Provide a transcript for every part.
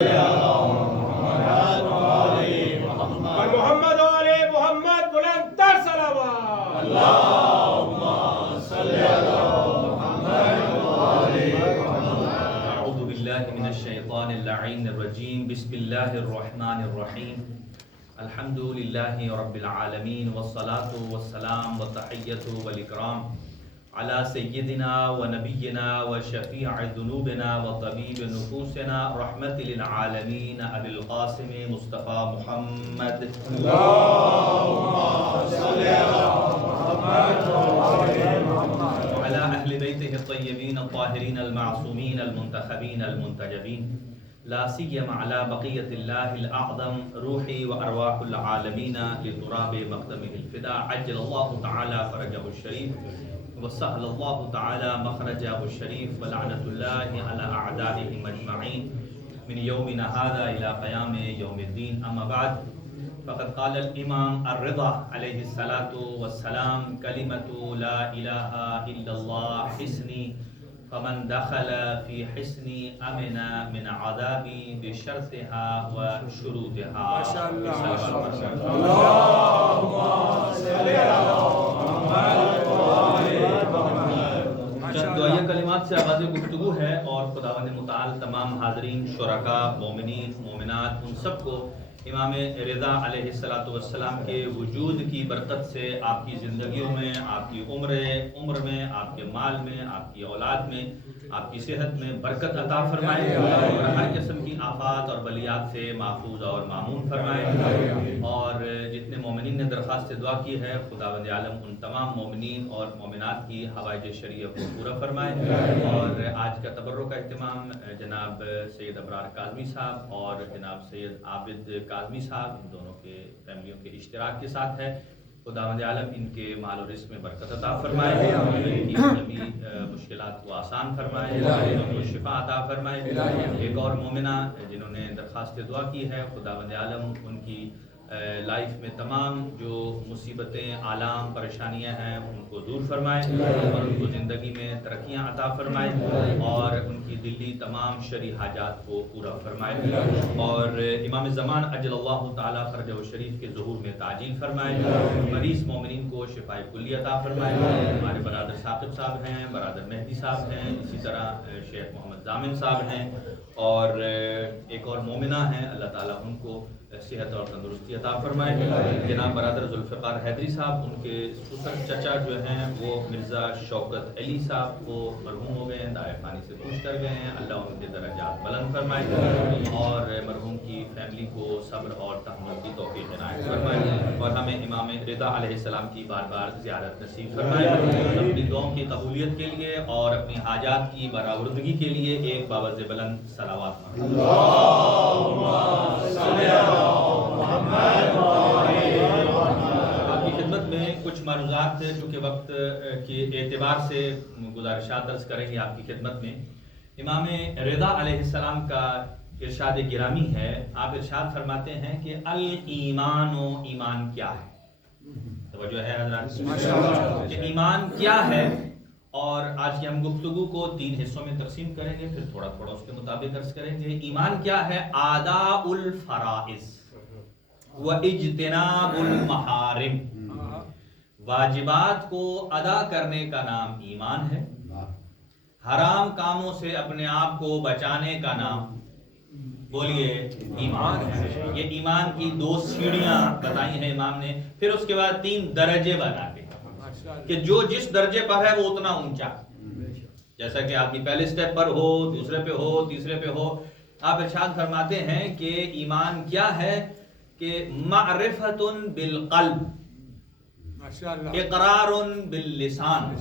محمد وآل محمد بلند تر صلوات اللهم صل على محمد وآل محمد. اعوذ باللہ من الشیطان اللعین الرجیم. بسم اللہ الرحمن الرحیم. الحمد للہ رب العالمین والصلاة والسلام والتحیۃ والاکرام علی سیدنا و نبینا و شفیع ذنوبنا و طبیب نفوسنا رحمت للعالمین ابی القاسم مصطفیٰ محمد اللهم صل على محمد وآل محمد وعلى اہل بیتہ الطیبین الطاہرین المعصومین المنتخبین المنتجبین لا سیما علی بقیت اللہ الاعظم روحی و ارواح العالمین لتراب مقدمہ الفداء عجل اللہ تعالی فرجہ الشریف وسهل الله تعالى مخرجه الشريف ولعنة الله على أعدائهم أجمعين من يومنا هذا إلى قيام يوم الدين. أما بعد فقد قال الإمام الرضا عليه الصلاة والسلام كلمة لا إله إلا الله حسني فمن دخل في حسني أمن من عذابي بشرطها وشروطها. ما شاء الله اللهم صل على محمد دعائیہ کلمات سے آغاز گفتگو ہے اور خداوند متعال تمام حاضرین شرکاء مومنین مومنات ان سب کو امام رضا علیہ السلام کے وجود کی برکت سے آپ کی زندگیوں میں، آپ کی عمر میں، آپ کے مال میں، آپ کی اولاد میں، آپ کی صحت میں برکت عطا فرمائے اور ہر قسم کی آفات اور بلیات سے محفوظ اور معمون فرمائے. اور جتنے مومنین نے درخواست دعا کی ہے خداوند عالم ان تمام مومنین اور مومنات کی حوائج شرعیہ کو پورا فرمائے. اور آج کا تبرک کا اہتمام جناب سید ابرار کاظمی صاحب اور جناب سید عابد کاظمی صاحب ان دونوں کے فیملیوں کے اشتراک کے ساتھ ہے. خداوند عالم ان کے مال و رزق میں برکت عطا فرمائے، ان کی جمی مشکلات کو آسان فرمائے، ان کو شفا عطا فرمائے. ایک اور مومنہ جنہوں نے درخواست دعا کی ہے خداوند عالم ان کی لائف میں تمام جو مصیبتیں آلام پریشانیاں ہیں ان کو دور فرمائے اور ان کو زندگی میں ترقیاں عطا فرمائے اور ان کی دلی تمام شرعی حاجات کو پورا فرمائے. اور امام زمان عجل اللہ تعالی فرجہ الشریف کے ظہور میں تعجیل فرمائے. مریض مومنین کو شفاء کلی عطا فرمائے. ہمارے برادر ثاقب صاحب ہیں، برادر مہدی صاحب ہیں، اسی طرح شیخ محمد ضامن صاحب ہیں اور ایک اور مومنہ ہیں، اللہ تعالیٰ ان کو صحت اور تندرستی عطا فرمائے. جناب برادر ذوالفقار حیدری صاحب ان کے سسر چچا جو ہیں وہ مرزا شوکت علی صاحب وہ مرحوم ہو گئے ہیں، دائر خانی سے پوچھ کر گئے ہیں. اللہ ان کے درجات بلند فرمائے اور مرحوم کی فیملی کو صبر اور تحمل کی توفیق عنایت فرمائے اور ہمیں امام رضا علیہ السلام کی بار بار زیارت نصیب فرمائے. اپنی دعاؤں کی قبولیت کے لیے اور اپنی حاجات کی برآوردگی کے لیے ایک بابرز بلند صلوات آپ کی خدمت میں کچھ معروضات تھے چونکہ وقت کے اعتبار سے گزارشات درج کریں گے آپ کی خدمت میں. امام رضا علیہ السلام کا ارشاد گرامی ہے. آپ ارشاد فرماتے ہیں کہ الایمان و ایمان کیا ہے. توجہ ہے حضرات کہ ایمان کیا ہے. اور آج کی ہم گفتگو کو 3 حصوں میں تقسیم کریں گے، پھر تھوڑا تھوڑا اس کے مطابق عرض کریں گے. ایمان کیا ہے؟ آداء الفرائض و اجتناب المحارم، واجبات کو ادا کرنے کا نام ایمان ہے، حرام کاموں سے اپنے آپ کو بچانے کا نام بولیے ایمان ہے. یہ ایمان کی 2 سیڑھیاں بتائی ہیں امام نے. پھر اس کے بعد 3 درجے بتاتے ہیں کہ جو جس درجے پر ہے وہ اتنا اونچا، جیسا کہ آپ کی پہلے سٹیپ پر ہو، دوسرے پہ ہو، تیسرے پہ ہو. آپ ارشاد فرماتے ہیں کہ ایمان کیا ہے کہ معرفت بالقلب، اقرار باللسان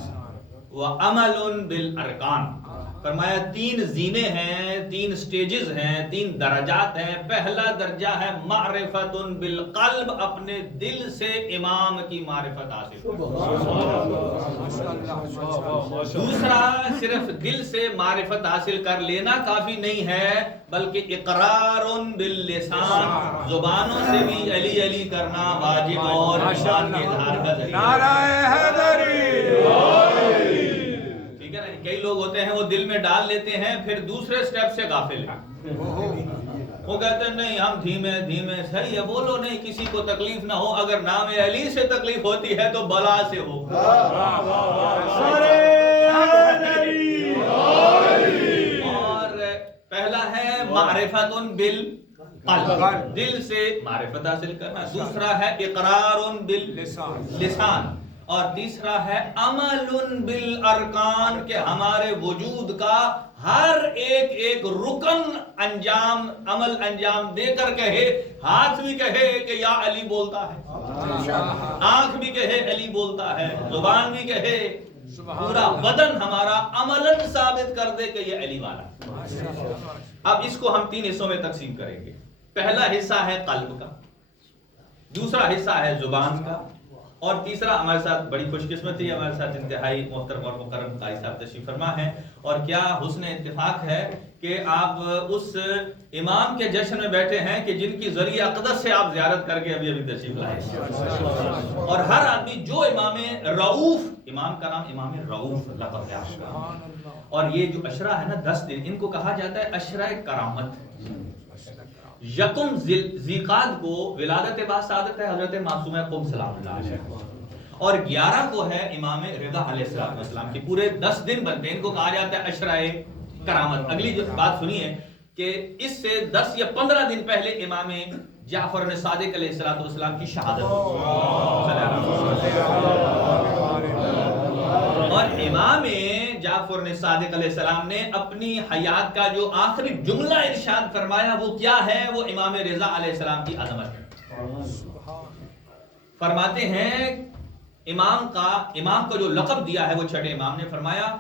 وعمل بالارکان. فرمایا 3 زینے ہیں، 3 سٹیجز ہیں، 3 درجات ہیں. پہلا درجہ ہے معرفت بالقلب، اپنے دل سے امام کی معرفت حاصل. دوسرا صرف دل سے معرفت حاصل کر لینا کافی نہیں ہے بلکہ اقرار باللسان، زبانوں سے بھی علی علی کرنا واجب اور ایمان کے اظہار کا ذریعہ. نعرہ حیدری. کئی لوگ ہوتے ہیں وہ دل میں ڈال لیتے ہیں پھر دوسرے سٹیپ سے غافل ہیں. وہ کہتے ہیں نہیں ہم دھیمے دھیمے صحیح ہے بولو نہیں کسی کو تکلیف نہ ہو اگر نام علی سے تکلیف ہوتی ہے تو بلا سے ہو اور پہلا ہے معرفت بالقلب دل سے معرفت حاصل کرنا دوسرا ہے اقرار باللسان اور تیسرا ہے عمل بالارکان کہ ہمارے وجود کا ہر ایک رکن عمل انجام دے کر کہے ہاتھ بھی کہے کہ یا علی بولتا ہے آنکھ بھی کہے علی بولتا ہے زبان بھی کہے پورا بدن ہمارا عملاً ثابت کر دے کہ یہ علی والا اب اس کو ہم 3 حصوں میں تقسیم کریں گے پہلا حصہ ہے قلب کا دوسرا حصہ ہے زبان کا اور تیسرا ہمارے ساتھ بڑی خوش قسمتی ہمارے ساتھ انتہائی محترم اور مکرم قاری صاحب تشریف فرما ہے اور کیا حسن اتفاق ہے کہ آپ اس امام کے جشن میں بیٹھے ہیں کہ جن کی ذریعہ اقدس سے آپ زیارت کر کے ابھی تشریف لائے اور ہر آدمی جو امام رؤوف امام کا نام امام رؤوف لقب ہے اور یہ جو عشرہ ہے نا 10 دن ان کو کہا جاتا ہے عشرہ کرامت یکم ذیقعد کو ولادت با سعادت ہے حضرت معصومہ قم سلام اللہ علیہ اور 11 کو ہے امام رضا علیہ السلام کی پورے 10 دن بنتے ہیں ان کو کہا جاتا ہے عشرہ کرامت اگلی جو بات سنیے کہ اس سے 10 یا 15 دن پہلے امام جعفر صادق علیہ السلام کی شہادت اور امام جعفر صادق علیہ السلام نے اپنی حیات کا جو آخری جملہ ارشاد فرمایا وہ کیا ہے وہ امام رضا علیہ السلام کی عظمت ہے فرماتے ہیں امام کو جو لقب دیا ہے وہ چھٹے امام نے فرمایا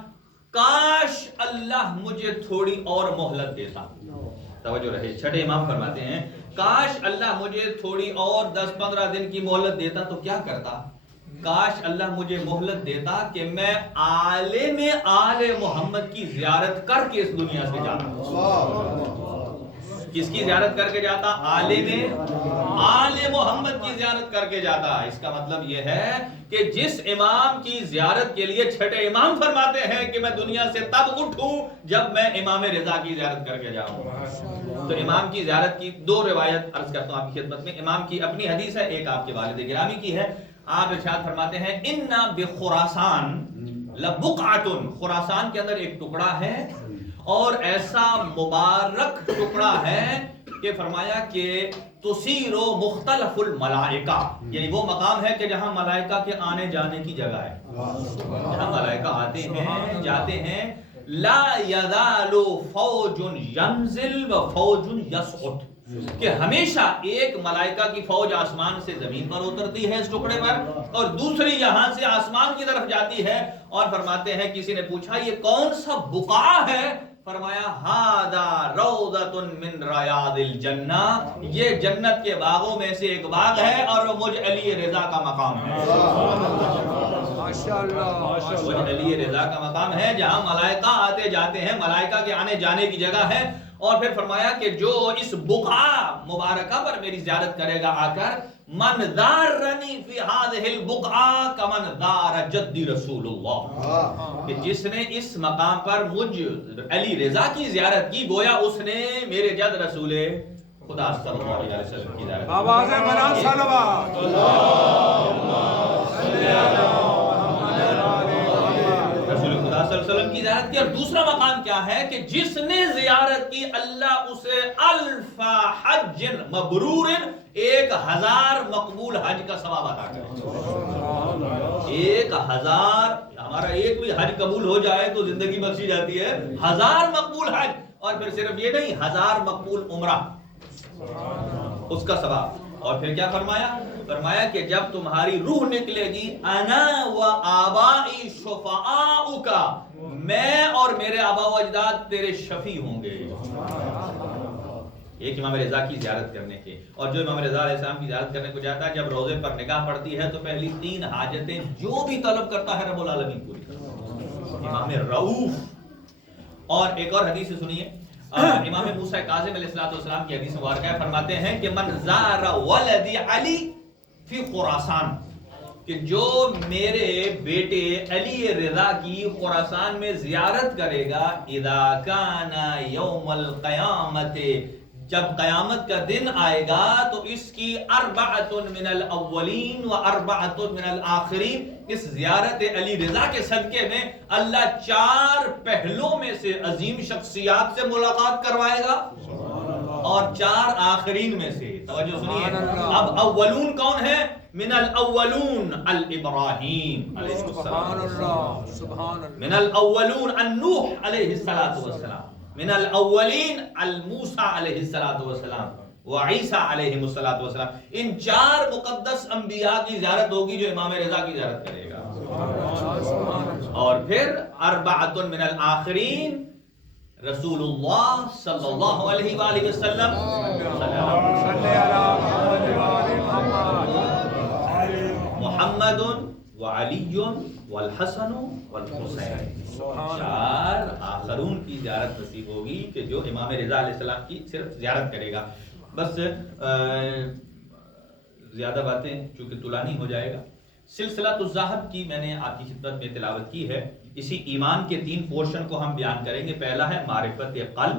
کاش اللہ مجھے تھوڑی اور مہلت دیتا توجہ رہے چھٹے امام فرماتے ہیں کاش اللہ مجھے تھوڑی اور 10-15 دن کی مہلت دیتا تو کیا کرتا کاش اللہ مجھے مہلت دیتا کہ میں عالم آل محمد کی زیارت کر کے اس دنیا سے جاتا کس کی زیارت کر کے جاتا عالم آل محمد کی زیارت کر کے جاتا اس کا مطلب یہ ہے کہ جس امام کی زیارت کے لیے چھٹے امام فرماتے ہیں کہ میں دنیا سے تب اٹھوں جب میں امام رضا کی زیارت کر کے جاؤں تو امام کی زیارت کی 2 روایت عرض کرتا ہوں آپ کی خدمت میں امام کی اپنی حدیث ہے ایک آپ کے والد گرامی کی ہے آپ ارشاد فرماتے ہیں اِنَّا بِخُرَاسَان لَبُقْعَةٌ خراسان کے اندر ایک ٹکڑا ہے اور ایسا مبارک ٹکڑا ہے کہ فرمایا کہ تُسِیرُ مُخْتَلَفُ الْمَلَائِکَہ یعنی وہ مقام ہے کہ جہاں ملائکہ کے آنے جانے کی جگہ ہے جہاں ملائکہ آتے ہیں جاتے ہیں لا يَذَالُ فَوْجٌ يَنزِلْ وَفَوْجٌ يَسْعُدْ کہ ہمیشہ ایک ملائکہ کی فوج آسمان سے زمین پر اترتی ہے اس ٹکڑے پر اور دوسری یہاں سے آسمان کی طرف جاتی ہے اور فرماتے ہیں کسی نے پوچھا یہ کون سا بقعہ ہے فرمایا ہاذا روضۃ من ریاض الجنہ یہ جنت کے باغوں میں سے ایک باغ ہے اور وہ مجھ علی رضا کا مقام ہے ماشاءاللہ مجھ علی رضا کا مقام ہے جہاں ملائکہ آتے جاتے ہیں ملائکہ کے آنے جانے کی جگہ ہے اور پھر فرمایا کہ جو اس بقعہ مبارکہ پر میری زیارت کرے گا آ کر من دارنی فی هذه البقعہ کمن دار جدی رسول اللہ کہ جس نے اس مقام پر مجھ علی رضا کی زیارت کی گویا اس نے میرے جد رسول خدا صلی اللہ علیہ وسلم کی زیارت آواز بلند صلوات اللہم صلی علی رسول خدا صلی اللہ علیہ وسلم کی زیارت کی اور دوسرا مقام کیا ہے کہ جس نے زیارت کی اللہ اسے 1000 حج مبرور 1000 مقبول حج کا ثواب عطا کرے 1000 ہمارا ایک بھی حج قبول ہو جائے تو زندگی بخشی جاتی ہے 1000 مقبول حج اور پھر صرف یہ نہیں 1000 مقبول عمرہ اس کا ثواب اور پھر کیا فرمایا کہ جب تمہاری روح نکلے گی انا و آبائی شفعاؤک میں اور میرے آبا و اجداد تیرے شفیع ہوں گے ایک امام رضا کی زیارت کرنے کے اور جو امام رضا علیہ السلام کی زیارت کرنے کو جاتا ہے جب روضے پر نگاہ پڑتی ہے تو پہلی 3 حاجتیں جو بھی طلب کرتا ہے رب العالمین پوری کرتا ہے امام رؤوف اور ایک اور حدیث سنیے امام موسیٰ کاظم علیہ السلام کی حدیث مبارکہ ہے فرماتے ہیں کہ من زار ولد علی فی خراسان کہ جو میرے بیٹے علی رضا کی خراسان میں زیارت کرے گا اذا کان یوم القیامت جب قیامت کا دن آئے گا تو اس کی اربعۃ من الاولین و اربعۃ من الآخرین، اس زیارت علی رضا کے صدقے میں اللہ 4 پہلوں میں سے عظیم شخصیات سے ملاقات کروائے گا اور 4 آخرین میں سے. توجہ سنیے، اب اولون کون ہے؟ من الاولون الابراہیم علیہ السلام، من الاولون النوح علیہ السلام، من الاولین الموسیٰ علیہ السلام و عیسیٰ علیہ السلام. ان 4 مقدس انبیاء کی زیارت ہوگی جو امام رضا کی زیارت کرے گا. اور پھر اربعۃ من الآخرین، رسول اللہ صلی اللہ علیہ وآلہ وسلم، محمد وعلی والحسن والحسین. 4 آخرون کی زیارت نصیب ہوگی کہ جو امام رضا علیہ السلام کی صرف زیارت کرے گا. بس زیادہ باتیں چونکہ طولانی ہو جائے گا. سلسلۃ الذہب کی میں نے آپ کی خدمت میں تلاوت کی ہے. اسی ایمان کے 3 پورشن کو ہم بیان کریں گے. پہلا ہے معرفت قلب،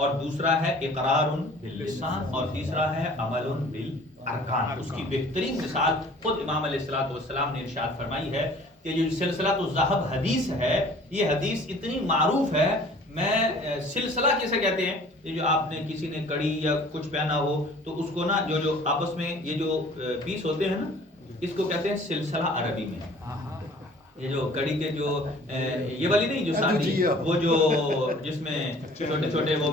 اور دوسرا ہے اقرار باللسان، اور تیسرا ہے عمل بالارکان. اس کی بہترین مثال خود امام علیہ السلام نے ارشاد فرمائی ہے کہ جو سلسلۃ الذہب حدیث ہے، یہ حدیث اتنی معروف ہے. میں سلسلہ کیسے کہتے ہیں؟ یہ جو آپ نے کسی نے کڑی یا کچھ پہنا ہو تو اس کو نا جو آپس میں یہ جو پیس ہوتے ہیں نا، اس کو کہتے ہیں سلسلہ عربی میں. یہ جو کڑی کے جو یہ والی نہیں جو ساتھی، وہ جو جس میں چھوٹے چھوٹے وہ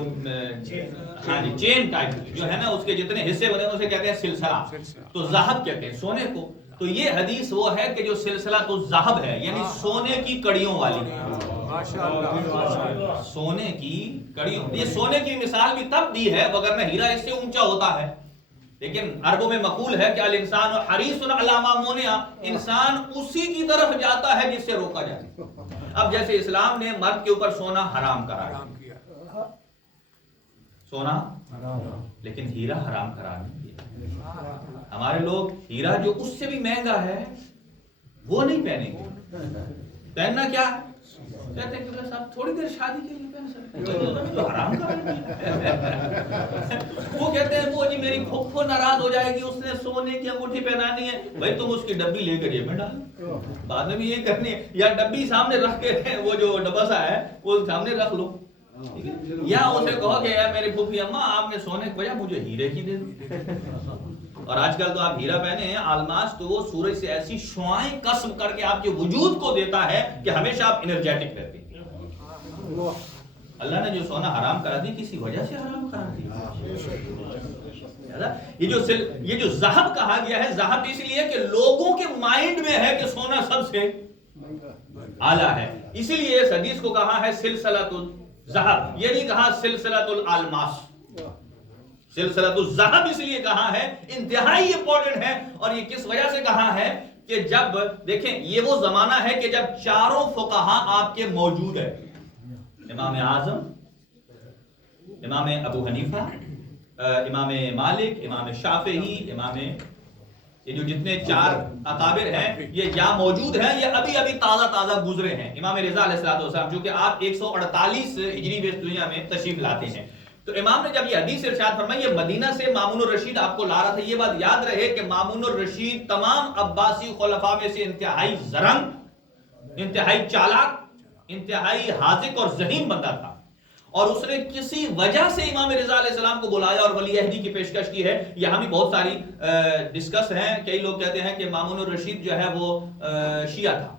ہاں جی چین ٹائپ جو ہے نا، اس کے جتنے حصے بنے اسے کہتے ہیں سلسلہ. تو ذہب کہتے ہیں سونے کو. تو یہ حدیث وہ ہے کہ جو سلسلہ تو ذہب ہے، یعنی سونے کی کڑیوں والی. سونے کی کڑیوں. یہ سونے کی مثال بھی تب دی ہے وگرنہ ہیرا اس سے اونچا ہوتا ہے. لیکن عربوں میں مقول ہے کہ الانسان حریص علی ما منع، انسان اسی کی طرف جاتا ہے جس سے روکا جائے. اب جیسے اسلام نے مرد کے اوپر سونا حرام قرار دیا، سونا لیکن ہیرا حرام قرار نہیں دیا. ہمارے لوگ ہیرا جو اس سے بھی مہنگا ہے وہ نہیں پہنیں گے. پہننا کیا ہے؟ کہتے ہیں کہ صاحب تھوڑی دیر شادی کے لیے پہن سکتے ہیں، حرام وہ کہتے ہیں وہ جی میری پھپھو ناراض ہو جائے گی، اس نے سونے کی انگوٹھی پہنانی ہے. بھائی تم اس کی ڈبی لے کر یہ میں ڈال، بعد میں بھی یہ کرنی ہے، یا ڈبی سامنے رکھ کے وہ جو ڈبا سا ہے وہ سامنے رکھ لو، یا اسے کہو کہ یار میری پھوپھی اماں آپ نے سونے کی بجائے مجھے ہیرے کی دے دو. اور آج کل تو آپ ہیرا پہنے ہیں آلماس، تو وہ سورج سے ایسی شعائیں کسب کر کے آپ کے وجود کو دیتا ہے کہ ہمیشہ آپ انرجیٹک رہتے ہیں. اللہ نے جو سونا حرام کرا دی کسی وجہ سے حرام کرا دی. یہ جو ذہب کہا گیا ہے، ذہب اس لیے کہ لوگوں کے مائنڈ میں ہے کہ سونا سب سے اعلیٰ ہے، اسی لیے اس حدیث کو کہا ہے سلسلۃ الذہب. یہ نہیں کہا سلسلۃ الالماس. سلسلۃ الذہب اس لیے کہا ہے، انتہائی امپورٹنٹ ہے. اور یہ کس وجہ سے کہا ہے کہ جب دیکھیں یہ وہ زمانہ ہے کہ جب 4 فقہا آپ کے موجود ہیں، امام اعظم، امام ابو حنیفہ، امام مالک، امام شافعی، امام یہ جو جتنے 4 اکابر ہیں یہ یا موجود ہیں یا ابھی ابھی تازہ گزرے ہیں. امام رضا علیہ السلام جو کہ آپ 148 ہجری میں دنیا میں تشریف لاتے ہیں. تو امام نے جب یہ حدیث ارشاد فرمائی، یہ مدینہ سے مامون الرشید آپ کو لا رہا تھا. یہ بات یاد رہے کہ مامون الرشید تمام عباسی خلفاء میں سے انتہائی زرنگ، انتہائی چالاک، انتہائی حاذق اور ذہین بندہ تھا. اور اس نے کسی وجہ سے امام رضا علیہ السلام کو بلایا اور ولی عہدی کی پیشکش کی ہے. یہاں بھی بہت ساری ڈسکس ہیں. کئی لوگ کہتے ہیں کہ مامون الرشید جو ہے وہ شیعہ تھا،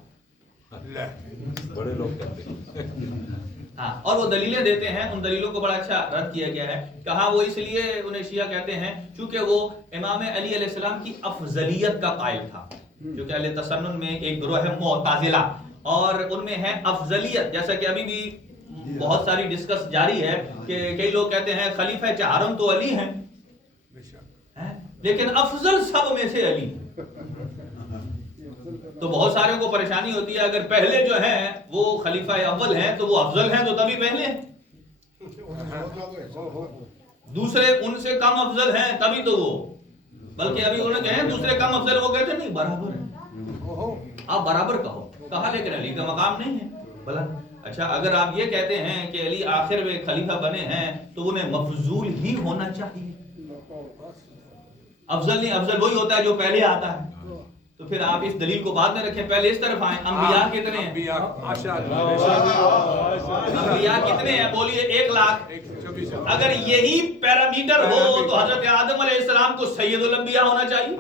بڑے لوگ کہتے ہیں ہاں، اور وہ دلیلیں دیتے ہیں. ان دلیلوں کو بڑا اچھا رد کیا گیا ہے. کہا وہ اس لیے انہیں شیعہ کہتے ہیں چونکہ وہ امام علی علیہ السلام کی افضلیت کا قائل تھا. کیونکہ اہل تسنن میں ایک گروہ ہے معتزلہ، اور ان میں ہے افضلیت. جیسا کہ ابھی بھی بہت ساری ڈسکس جاری ہے کہ کئی لوگ کہتے ہیں خلیفہ چہارم تو علی ہیں، لیکن افضل سب میں سے علی. تو بہت سارے کو پریشانی ہوتی ہے، اگر پہلے جو ہیں وہ خلیفہ اول ہیں تو وہ افضل ہیں تو تبھی پہلے، دوسرے ان سے کم افضل ہیں تبھی تو وہ، بلکہ ابھی انہوں نے کہے دوسرے کم افضل، وہ کہتے نہیں برابر ہیں. آپ برابر کہو، کہا لیکن علی کا مقام نہیں ہے. بھلا اچھا اگر آپ یہ کہتے ہیں کہ علی آخر میں خلیفہ بنے ہیں تو انہیں مفضول ہی ہونا چاہیے، افضل نہیں، افضل وہی ہوتا ہے جو پہلے آتا ہے، تو پھر آپ اس دلیل کو بعد میں رکھیں، پہلے اس طرف آئیں۔ انبیاء کتنے ہیں؟ انبیاء کتنے ہیں بولیے؟ 1,00,000۔ اگر یہی پیرامیٹر ہو تو حضرت آدم علیہ السلام کو سید الانبیاء ہونا چاہیے،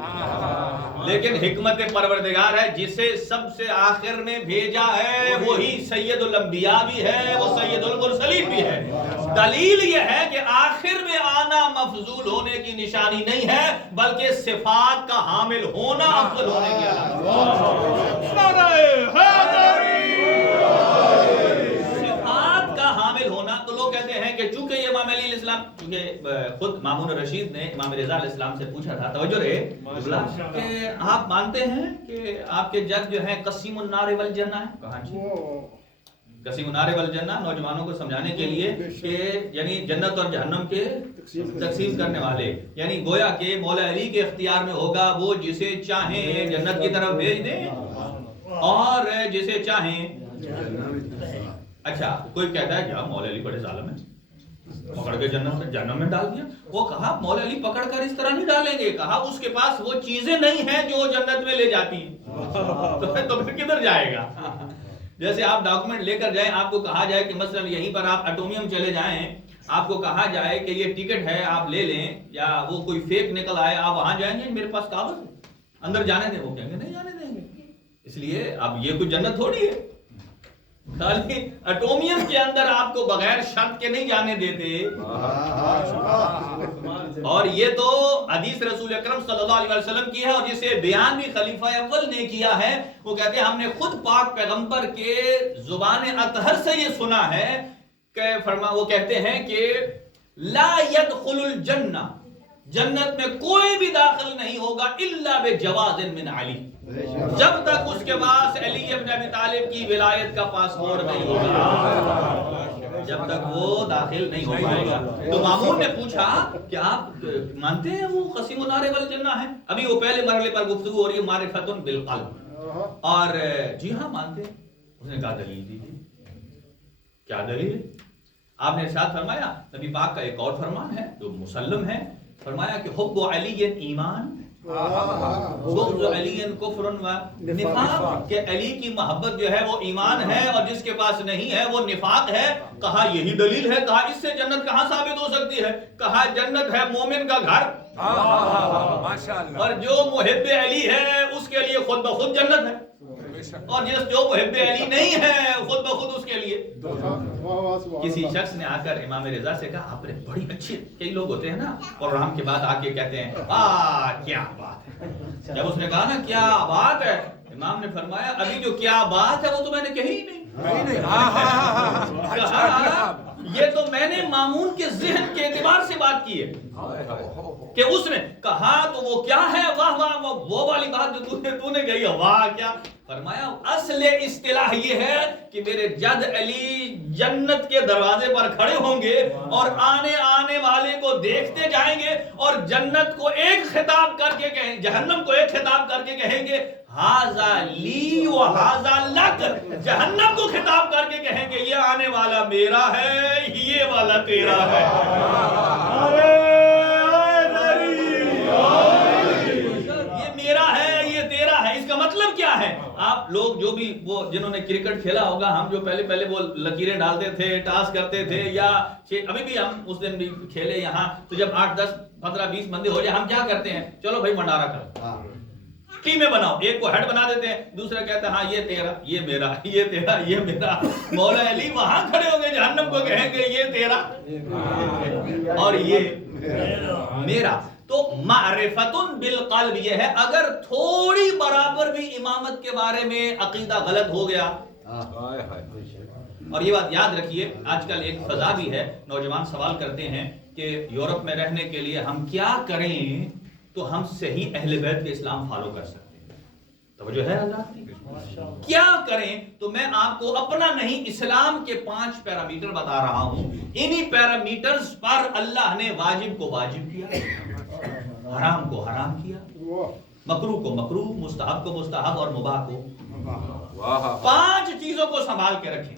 لیکن حکمت پروردگار ہے جسے سب سے آخر میں بھیجا ہے وہی سید الانبیاء بھی ہے، وہ سید المرسلین بھی ہے۔ دلیل یہ ہے کہ آخر میں آنا مفضول ہونے کی نشانی نہیں ہے، بلکہ صفات کا حامل ہونا افضل ہونے کی علامت ہے۔ صفات کا حامل ہونا، تو لوگ کہتے ہیں کہ چونکہ یہ امام علیہ السلام، چونکہ خود مامون رشید نے امام رضا علیہ السلام سے پوچھا تھا، توجہ رہے، کہ آپ مانتے ہیں کہ آپ کے جد جو ہیں قسیم النار والجنہ ہے؟ کہاں جی قسیم النار والجنہ، نوجوانوں کو سمجھانے کے لیے کہ یعنی جنت اور جہنم کے تقسیم کرنے والے، یعنی گویا کہ مولا علی کے اختیار میں ہوگا، وہ جسے چاہیں جنت کی طرف بھیج دیں اور جسے چاہیں۔ اچھا کوئی کہتا ہے کہ مولا علی بڑے ظالم ہیں، پکڑ کے جہنم میں ڈال دیا۔ وہ کہا مولا علی پکڑ کر اس طرح نہیں ڈالیں گے، کہا اس کے پاس وہ چیزیں نہیں ہیں جو جنت میں لے جاتی ہیں، تو پھر کدھر جائے گا؟ جیسے آپ ڈاکومنٹ لے کر جائیں، آپ کو کہا جائے کہ مثلا یہیں پر آپ اٹومیم چلے جائیں، آپ کو کہا جائے کہ یہ ٹکٹ ہے آپ لے لیں، یا وہ کوئی فیک نکل آئے، آپ وہاں جائیں گے میرے پاس کاغذ ہے اندر جانے دیں، وہ کہیں گے نہیں جانے دیں گے۔ اس لیے اب یہ کوئی جنت تھوڑی ہے، خالی اٹومیم کے اندر آپ کو بغیر شرط کے نہیں جانے دیتے۔ اور یہ تو حدیث رسول اکرم صلی اللہ علیہ وسلم کی ہے، اور جسے بیان بھی خلیفہ اول نے کیا ہے، وہ کہتے ہیں ہم نے خود پاک پیغمبر کے زبان اطہر سے یہ سنا ہے کہ وہ کہتے ہیں کہ لا يدخل الجنہ، جنت میں کوئی بھی داخل نہیں ہوگا الا بجواز من علی، جب تک اس کے پاس علی ابن ابی طالب کی ولایت کا پاسپورٹ نہیں ہوگا، جب تک وہ داخل نہیں ہو پائے گا۔ تو مامون نے پوچھا کہ آپ مانتے ہیں وہ قسیم النار والجنہ ہے؟ ابھی وہ پہلے مرحلے پر گفتگو ہو رہی ہے معرفت بالقلب، اور جی ہاں مانتے ہیں۔ اس نے کہا دلیل دیجیے، کیا دلیل ہے؟ آپ نے ارشاد فرمایا، نبی پاک کا ایک اور فرمان ہے جو مسلم ہے، فرمایا کہ حب علی ایمان بغض علی کفر و نفاق، کہ علی کی محبت جو ہے وہ ایمان ہے اور جس کے پاس نہیں ہے وہ نفاق ہے۔ کہا یہی دلیل ہے، کہا اس سے جنت کہاں ثابت ہو سکتی ہے؟ کہا جنت ہے مومن کا گھر، اور جو محب علی ہے اس کے لیے خود بخود جنت ہے، اور جو محب علی نہیں ہے خود بخود اس کے لیے۔ کسی شخص نے آ کر امام رضا سے کہا آپ نے بڑی اچھی، کئی لوگ ہوتے ہیں نا پروگرام کے بعد آ کے کہتے ہیں کیا بات ہے، جب اس نے کہا نا کیا بات ہے، امام نے فرمایا ابھی جو کیا بات ہے وہ تو میں نے کہی ہی نہیں، یہ تو میں نے مامون کے ذہن کے اعتبار سے بات کی ہے کہ اس نے کہا تو وہ کیا ہے، واہ واہ وہ والی بات جو تو نے کہی ہے، واہ کیا۔ فرمایا اصل اصطلاح یہ ہے کہ میرے جد علی جنت کے دروازے پر کھڑے ہوں گے اور آنے والے کو دیکھتے جائیں گے، اور جنت کو ایک خطاب کر کے کہیں، جہنم کو ایک خطاب کر کے کہیں گے ہاذا لی و ہاذا لک، جہنم کو خطاب کر کے کہیں گے یہ آنے والا میرا ہے، یہ والا تیرا ہے۔ یہ میرا ہے، یہ تیرا ہے، اس کا مطلب کیا ہے؟ آپ لوگ جو بھی وہ جنہوں نے کرکٹ کھیلا ہوگا، ہم جو پہلے وہ لکیریں ڈالتے تھے، ٹاس کرتے تھے، یا ابھی بھی ہم اس دن بھی کھیلے یہاں، تو جب 8 10 15 20 بندے ہو جائے ہم کیا کرتے ہیں؟ چلو بھائی بھنڈارا کرو، ٹیمیں بناؤ، ایک کو ہیڈ بنا دیتے ہیں، دوسرا کہتا ہے ہاں یہ تیرا، یہ میرا، یہ تیرا، یہ میرا۔ مولا علی وہاں کھڑے ہوں گے، جہنم کو کہیں گے یہ تیرا اور یہ میرا۔ تو معرفت بالقلب یہ ہے، اگر تھوڑی برابر بھی امامت کے بارے میں عقیدہ غلط ہو گیا، اور یہ بات یاد رکھیے، آج کل ایک فضا بھی ہے، نوجوان سوال کرتے ہیں کہ یورپ میں رہنے کے لیے ہم کیا کریں تو ہم صحیح اہل بیت کے اسلام فالو کر سکتے ہیں؟ توجہ ہے اللہ، کیا کریں؟ تو میں آپ کو اپنا نہیں اسلام کے 5 پیرامیٹر بتا رہا ہوں، انہی پیرامیٹرز پر اللہ نے واجب کو واجب کیا، حرام کو حرام کیا، مکروہ کو مکروہ، مستحب کو مستحب، اور مباح کو۔ 5 چیزوں کو سنبھال کے رکھیں،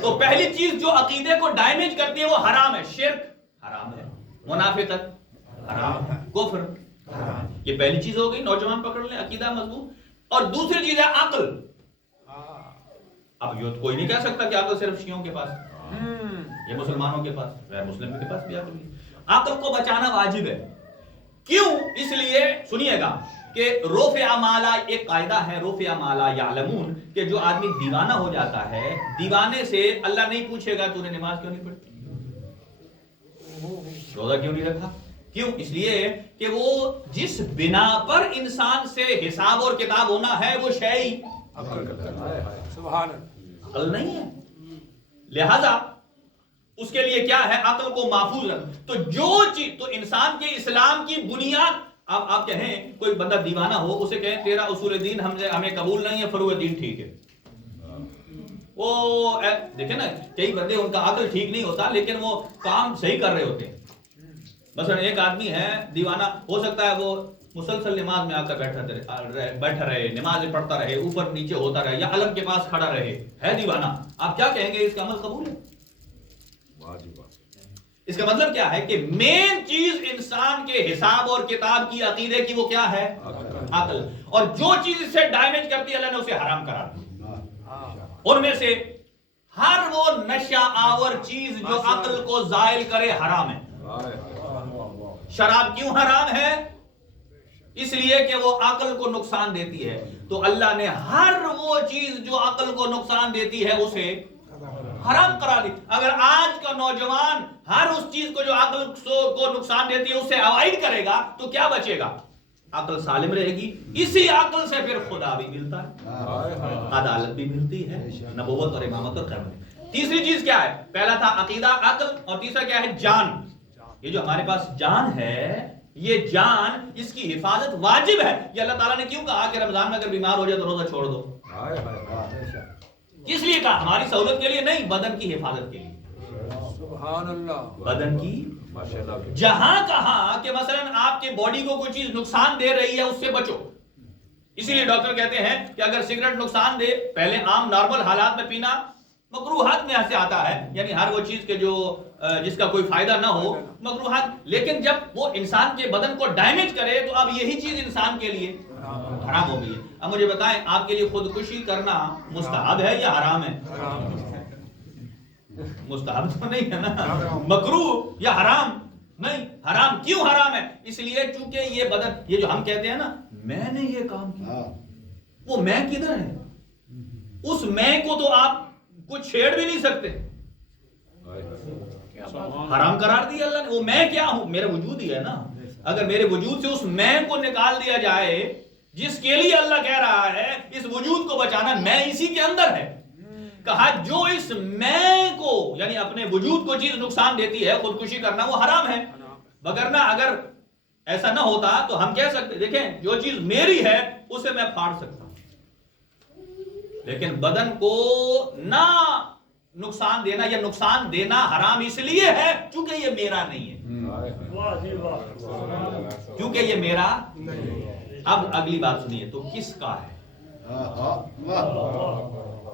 تو پہلی چیز جو عقیدے کو ڈیمیج کرتی ہے وہ حرام ہے. شرک حرام ہے, منافقت حرام ہے, کفر حرام. یہ پہلی چیز ہو گئی, نوجوان پکڑ لیں عقیدہ مضبوط. اور دوسری چیز ہے عقل. اب یہ کوئی نہیں کہہ سکتا کہ عقل صرف شیعوں کے پاس, یہ مسلمانوں کے پاس, غیر مسلم کے پاس بھی عقل ہے. عقل کو بچانا واجب ہے. کیوں؟ اس لیے سنیے گا کہ رفع ما لا, ایک قاعدہ ہے رفع ما لا یعلمون, کہ جو آدمی دیوانہ ہو جاتا ہے, دیوانے سے اللہ نہیں پوچھے گا تو نے نماز کیوں نہیں پڑھی, روزہ کیوں نہیں رکھا. کیوں؟ اس لیے کہ وہ جس بنا پر انسان سے حساب اور کتاب ہونا ہے وہ شیء عقل نہیں ہے. لہذا اس کے لیے کیا ہے, عقل کو محفوظ رکھ. تو جو چیز تو انسان کے اسلام کی بنیاد, آپ کہیں کوئی بندہ دیوانہ ہو, اسے کہیں تیرا اصول دین ہمیں قبول نہیں ہے, فروع دین ٹھیک ہے. وہ دیکھیں نا, کئی بندے ان کا عقل ٹھیک نہیں ہوتا لیکن وہ کام صحیح کر رہے ہوتے ہیں. مثلا ایک آدمی ہے دیوانہ, ہو سکتا ہے وہ مسلسل نماز میں آ کر بیٹھا رہے, نماز پڑھتا رہے, اوپر نیچے ہوتا رہے, یا علم کے پاس کھڑا رہے, ہے دیوانہ. آپ کیا کہیں گے, اس کا عمل قبول ہے؟ اس کا مطلب کیا ہے کہ مین چیز انسان کے حساب اور کتاب کی, عقیدے کی, وہ کیا ہے, عقل. اور جو چیز اس سے ڈیمیج کرتی ہے اللہ نے اسے حرام قرار دیا. ان میں سے ہر وہ نشہ آور چیز جو عقل کو زائل کرے حرام ہے. شراب کیوں حرام ہے؟ اس لیے کہ وہ عقل کو نقصان دیتی ہے. تو اللہ نے ہر وہ چیز جو عقل کو نقصان دیتی ہے اسے حرام قرار دی. اگر آج کا نوجوان ہر اس چیز کو جو عقل کو نقصان دیتی ہے اسے اوائڈ کرے گا تو کیا بچے گا, عقل سالم رہے گی. اسی عقل سے پھر خدا بھی ملتا ہے, عدالت بھی ملتی ہے, نبوت اور امامت اور قیامت. تیسری چیز کیا ہے, پہلا تھا عقیدہ, عقل, اور تیسرا کیا ہے, جان. یہ جو ہمارے پاس جان ہے, یہ جان, اس کی حفاظت واجب ہے. یہ اللہ تعالیٰ نے کیوں کہا کہ رمضان میں اگر بیمار ہو جائے تو روزہ چھوڑ دو؟ کس لیے کہا؟ ہماری سہولت کے لیے نہیں, بدن کی حفاظت کے لیے. سبحان اللہ. بدن کی, جہاں کہا کہ مثلا آپ کے باڈی کو کوئی چیز نقصان دے رہی ہے اس سے بچو. اسی لیے ڈاکٹر کہتے ہیں کہ اگر سگریٹ نقصان دے, پہلے عام نارمل حالات میں پینا مکروہات میں سے آتا ہے, یعنی ہر وہ چیز کے جو جس کا کوئی فائدہ نہ ہو, مکروہات. لیکن جب وہ انسان کے بدن کو ڈیمیج کرے تو اب یہی چیز انسان کے لیے حرام ہو گئی ہے. اب مجھے بتائیں, آپ کے لیے خودکشی کرنا مستحب ہے یا حرام ہے؟ مستحب تو نہیں ہے نا, مکروہ یا حرام نہیں. حرام کیوں حرام ہے؟ اس لیے چونکہ یہ بدن, یہ جو ہم کہتے ہیں نا میں نے یہ کام کیا, وہ میں کدھر ہے؟ اس میں کو تو آپ کچھ چھیڑ بھی نہیں سکتے, حرام قرار دیا اللہ نے. وہ میں کیا ہوں, میرا وجود ہی ہے نا. اگر میرے وجود سے اس میں کو نکال دیا جائے جس کے لیے اللہ کہہ رہا ہے اس وجود کو بچانا, میں اسی کے اندر ہے. کہا جو اس میں کو یعنی اپنے وجود کو چیز نقصان دیتی ہے, خودکشی کرنا وہ حرام ہے. وگرنہ اگر ایسا نہ ہوتا تو ہم کہہ سکتے دیکھیں جو چیز میری ہے اسے میں پھاڑ سکتا ہوں, لیکن بدن کو نہ نقصان دینا یا نقصان دینا حرام اس لیے ہے چونکہ یہ میرا نہیں ہے, کیونکہ یہ میرا. اب اگلی بات سنیے, تو کس کا ہے؟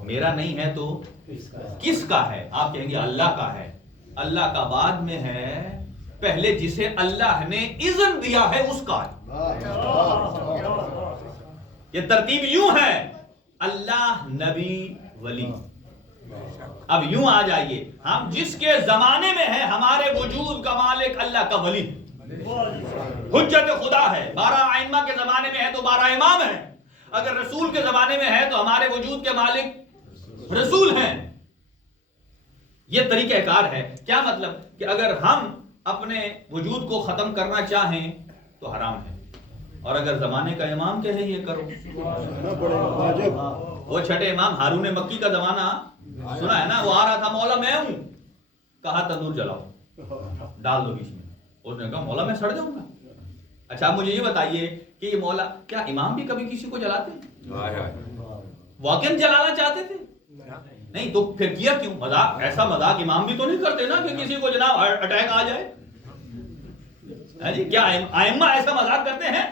میرا نہیں ہے تو کس کا ہے؟ آپ کہیں گے اللہ کا ہے. اللہ کا بعد میں ہے, پہلے جسے اللہ نے اذن دیا ہے اس کا ہے. یہ ترتیب یوں ہے, اللہ, نبی, ولی. اب یوں آ جائیے, ہم جس کے زمانے میں ہیں ہمارے وجود کا مالک اللہ کا ولی, حجت خدا ہے. 12 ائمہ کے زمانے میں ہے تو 12 امام ہیں. اگر رسول کے زمانے میں ہے تو ہمارے وجود کے مالک رسول ہیں. یہ طریقہ کار ہے. کیا مطلب کہ اگر ہم اپنے وجود کو ختم کرنا چاہیں تو حرام ہے, اور اگر زمانے کا امام کہے یہ کرو. وہ چھٹے امام ہارون مکی کا زمانہ سنا ہے نا, وہ آ رہا تھا, مولا میں ہوں, کہا تندور جلاؤ, ڈال دو بیچ میں. اس نے کہا مولا میں سڑ جاؤں گا. اچھا آپ مجھے یہ بتائیے کہ یہ مولا, کیا امام بھی کبھی کسی کو جلاتے ہیں؟ واقعا جلانا چاہتے تھے؟ نہیں, تو پھر کیا کیوں؟ مذاق, ایسا مذاق امام بھی تو نہیں کرتے نا کہ کسی کو جناب اٹیک آ جائے. جی کیا ائمہ ایسا مذاق کرتے ہیں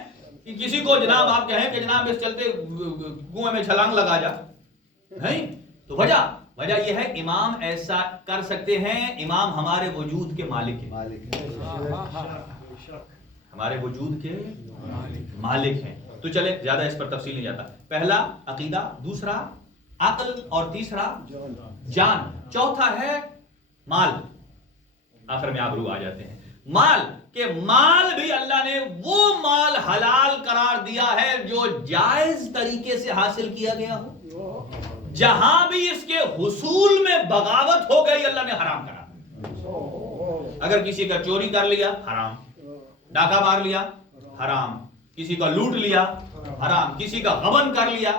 کہ کسی کو جناب آپ کہیں کہ جناب اس چلتے کنویں میں چھلانگ لگا جا, نہیں تو وجہ یہ ہے امام ایسا کر سکتے ہیں، امام ہمارے وجود کے مالک ہیں، ہمارے وجود کے مالک ہیں۔ تو چلے زیادہ اس پر تفصیل نہیں جاتا۔ پہلا عقیدہ، دوسرا عقل، اور تیسرا جان، چوتھا ہے مال، آخر میں آبرو آ جاتے ہیں۔ مال کہ مال بھی اللہ نے وہ مال حلال قرار دیا ہے جو جائز طریقے سے حاصل کیا گیا ہو، جہاں بھی اس کے حصول میں بغاوت ہو گئی اللہ نے حرام کرا۔ اگر کسی کا چوری کر لیا حرام، ڈاکہ مار لیا حرام، کسی کا لوٹ لیا حرام، کسی کا غبن کر لیا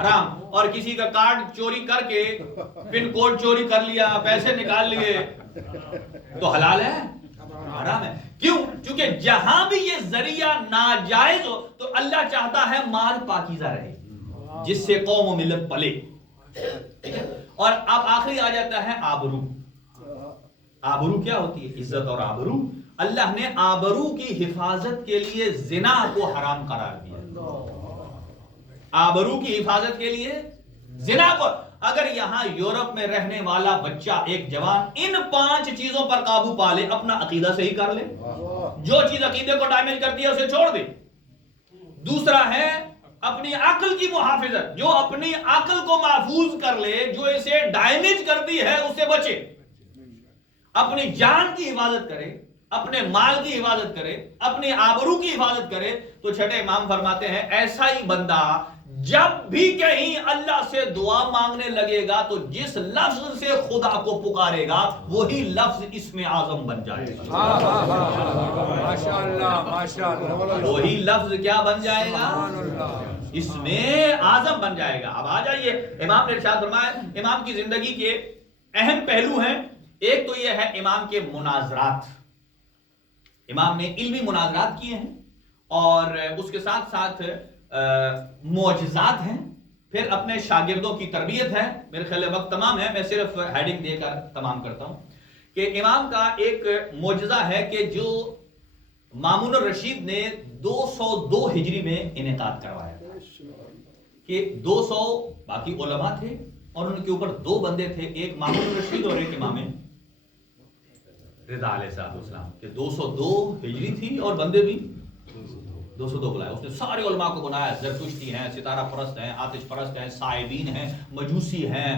حرام، اور کسی کا کارڈ چوری کر کے پن کوڈ چوری کر لیا، پیسے نکال لیے تو حلال ہے حرام ہے۔ کیوں؟ چونکہ جہاں بھی یہ ذریعہ ناجائز ہو تو اللہ چاہتا ہے مال پاکیزہ رہے جس سے قوم و ملت پلے۔ اور اب آخری آ جاتا ہے آبرو۔ آبرو کیا ہوتی ہے؟ عزت اور آبرو۔ اللہ نے آبرو کی حفاظت کے لیے زنا کو حرام قرار دیا۔ آبرو کی حفاظت کے لیے زنا کو، اگر یہاں یورپ میں رہنے والا بچہ ایک جوان ان 5 چیزوں پر قابو پا لے، اپنا عقیدہ صحیح کر لے، جو چیز عقیدے کو ڈیمیج کرتی ہے اسے چھوڑ دے۔ دوسرا ہے اپنی عقل کی محافظت، جو اپنی عقل کو محفوظ کر لے، جو اسے ڈیمیج کرتی ہے اسے بچے۔ اپنی جان کی حفاظت کرے، اپنے مال کی حفاظت کرے، اپنی آبرو کی حفاظت کرے۔ تو چھٹے امام فرماتے ہیں ایسا ہی بندہ جب بھی کہیں اللہ سے دعا مانگنے لگے گا تو جس لفظ سے خدا کو پکارے گا وہی لفظ اسم اعظم بن جائے گا۔ وہی لفظ کیا بن جائے گا؟ اسم اعظم بن جائے گا۔ اب آ جائیے، امام نے ارشاد فرمایا امام کی زندگی کے اہم پہلو ہیں۔ ایک تو یہ ہے امام کے مناظرات، امام نے علمی مناظرات کیے ہیں، اور اس کے ساتھ ساتھ معجزات ہیں، پھر اپنے شاگردوں کی تربیت ہے۔ میرے خیال وقت تمام ہے، میں صرف ہیڈنگ دے کر تمام کرتا ہوں کہ امام کا ایک معجزہ ہے کہ جو مامون الرشید نے 202 ہجری میں انعقاد کروایا کہ 200 باقی علماء تھے اور ان کے اوپر 2 بندے تھے، ایک مامون الرشید اور ایک امام رضا علیہ السلام، کہ 202 ہجری تھی اور بندے بھی 202 بلائے۔ اس نے سارے علماء کو بنایا، زرتشتی ہیں، ستارہ پرست ہیں، آتش پرست ہیں، صائبین ہیں، مجوسی ہیں،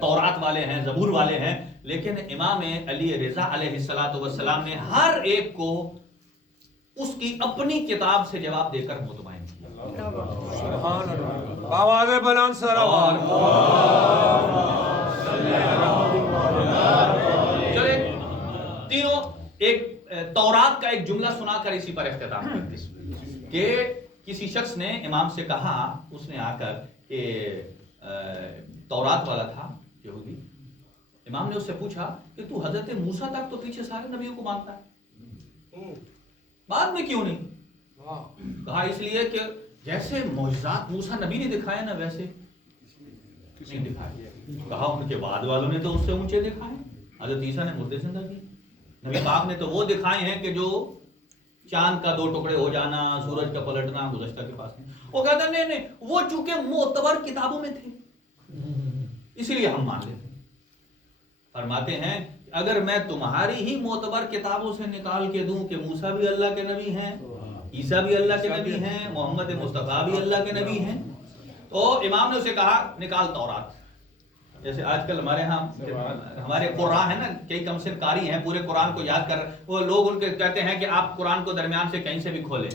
تورات والے ہیں، زبور والے ہیں، لیکن امام علی رضا علیہ السلام نے ہر ایک کو اس کی اپنی کتاب سے جواب دے کر مطمئن کیا۔ سبحان اللہ، آواز بلند سلام۔ چلے تینوں ایک تورات کا ایک جملہ سنا کر اسی پر اختتام کرتے ہیں کہ کسی شخص نے امام سے کہا، اس نے آ کر کہ تورات والا تھا یہودی، امام نے اس سے پوچھا کہ تو حضرت موسیٰ تک تو پیچھے سارے نبیوں کو مانتا ہے، بعد میں کیوں نہیں؟ کہا اس لیے کہ جیسے معجزات موسیٰ نبی نے دکھائے نا ویسے نہیں دکھائے۔ کہا ان کے بعد والوں نے تو اس سے اونچے دکھائے، حضرت عیسیٰ نے مردے زندہ کیے، نبی پاک نے تو وہ دکھائے ہیں کہ جو چاند کا 2 ٹکڑے ہو جانا، سورج کا پلٹنا گزشتہ کے پاس نہیں۔ وہ کہتا نہیں، وہ چونکہ معتبر کتابوں میں تھے اسی لیے ہم مان لیتے۔ فرماتے ہیں اگر میں تمہاری ہی معتبر کتابوں سے نکال کے دوں کہ موسیٰ بھی اللہ کے نبی ہیں، عیسیٰ بھی اللہ کے نبی ہیں، محمد مصطفیٰ بھی اللہ کے نبی ہیں، تو امام نے اسے کہا نکال تورات۔ جیسے آج کل ہمارے ہاں ہمارے قرآن ہے نا، کئی کم سن قاری ہیں پورے قرآن کو یاد کر، وہ لوگ ان کے کہتے ہیں کہ آپ قرآن کو درمیان سے کہیں سے بھی کھولیں،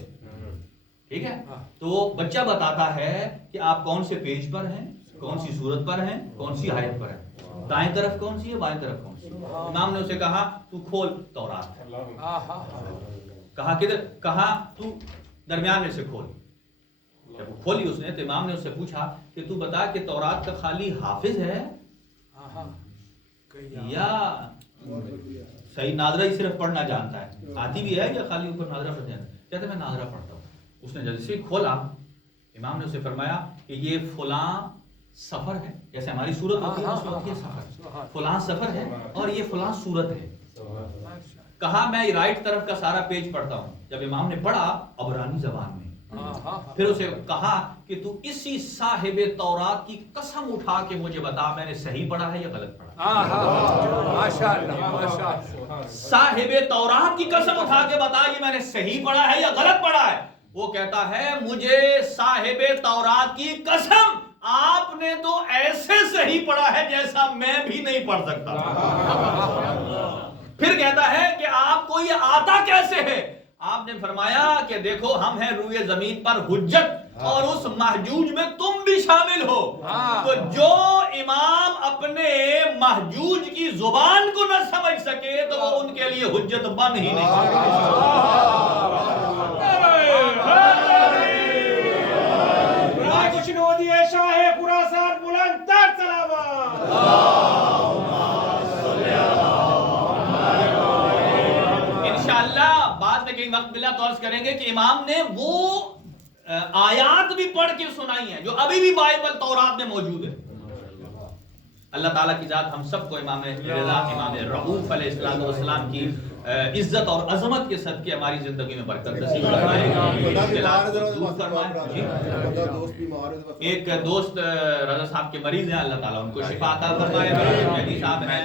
ٹھیک ہے؟ تو وہ بچہ بتاتا ہے کہ آپ کون سے پیج پر ہیں، کون سی سورت پر ہیں، کون سی آیت پر ہیں، دائیں طرف کون سی ہے، بائیں طرف کون سی ہے۔ امام نے اسے کہا تو کھول تورات، کہا کدھر؟ کہا تو درمیان میں سے کھول۔ جب کھولی اس نے تو امام نے اس سے پوچھا کہ تو بتا کہ تورات کا خالی حافظ ہے یا صحیح ناظرہ ہی صرف پڑھنا جانتا ہے، آتی بھی ہے یا خالی اوپر ناظرہ پڑھتا ہے؟ کہتا ہے میں ناظرہ پڑھتا ہوں۔ اس نے جلدی سے کھولا، امام نے اسے فرمایا کہ یہ فلاں سفر ہے، جیسے ہماری سورت ہوتی ہے اس وقت یہ سفر، فلاں سفر ہے اور یہ فلاں سورت ہے۔ کہا میں رائٹ طرف کا سارا پیج پڑھتا ہوں۔ جب امام نے پڑھا عبرانی زبان میں پھر اسے کہا کہ تو اسی صاحب تورات کی قسم اٹھا کے مجھے بتا میں نے صحیح پڑھا ہے یا غلط پڑھا ہے؟ ماشاءاللہ صاحب تورات کی قسم اٹھا کے بتا یہ میں نے صحیح پڑھا ہے یا غلط پڑھا ہے؟ وہ کہتا ہے مجھے صاحب تورات کی قسم آپ نے تو ایسے صحیح پڑھا ہے جیسا میں بھی نہیں پڑھ سکتا۔ پھر کہتا ہے کہ آپ کو یہ آتا کیسے ہے؟ آپ نے فرمایا کہ دیکھو ہم ہیں روئے زمین پر حجت اور اس محجوج میں تم بھی شامل ہو، تو جو امام اپنے محجوج کی زبان کو نہ سمجھ سکے تو وہ ان کے لیے حجت بن ہی نہیں کچھ نو دیے شاہ خراسان بلند تر سلامت۔ انشاءاللہ بعد میں کئی وقت ملا تو عرض کریں گے کہ امام نے وہ آیات بھی پڑھ کے سنائی ہیں جو ابھی بھی بائبل تورات میں موجود ہے۔ اللہ تعالیٰ کی ذات ہم سب کو امام رضا امام رؤوف علیہ السلام کی عزت اور عظمت کے صدقے ہماری زندگی میں برکت نصیب فرمائے، مشکلات کو دور فرمائے۔ ایک دوست رضا صاحب کے مریض ہیں، اللہ تعالیٰ ان کو شفا عطا فرمائے۔ مہدی صاحب ہیں،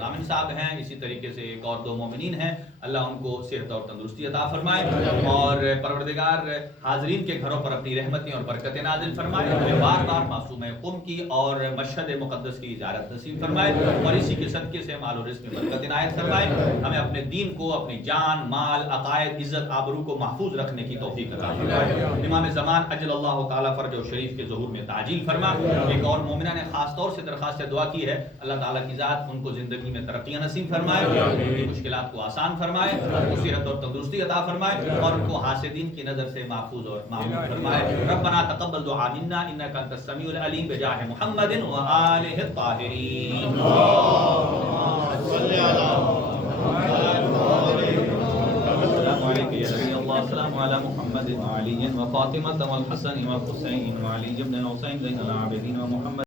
رامن صاحب ہیں، اسی طریقے سے ایک اور دو مومنین ہیں، اللہ ان کو صحت اور تندرستی عطا فرمائے، اور پروردگار حاضرین کے گھروں پر اپنی رحمتیں اور برکتیں نازل فرمائے، ہمیں بار بار معصوم قم کی اور مشہد مقدس کی زیارت نصیب فرمائے، اور اسی کے صدقے سے مال و رزق میں برکت عنایت فرمائے، ہمیں اپنے دین کو، اپنی جان مال عقائد عزت آبرو کو محفوظ رکھنے کی توفیق عطا فرمائے۔ امام زمان اجل اللہ تعالیٰ فرج و شریف کے ظہور میں تعجیل فرما۔ ایک اور مومنہ نے خاص طور سے درخواست دعا کی ہے، اللہ تعالیٰ کی ذات ان کو زندگی میں ترقیاں نصیب فرمائے، ان کی مشکلات کو آسان فرمائے، ان کو صحت اور تندرستی عطا فرمائے، اور ان کو حاسدین کی نظر سے محفوظ اور معمون فرمائے۔ ربنا تقبل دعا منا انک انت السمیع العلیم بجاہ محمد وآلہ الطاہرین۔ السلام علی محمد وعلی و فاطمہ والحسن والحسین وعلی ابن الحسین زین العابدین و محمد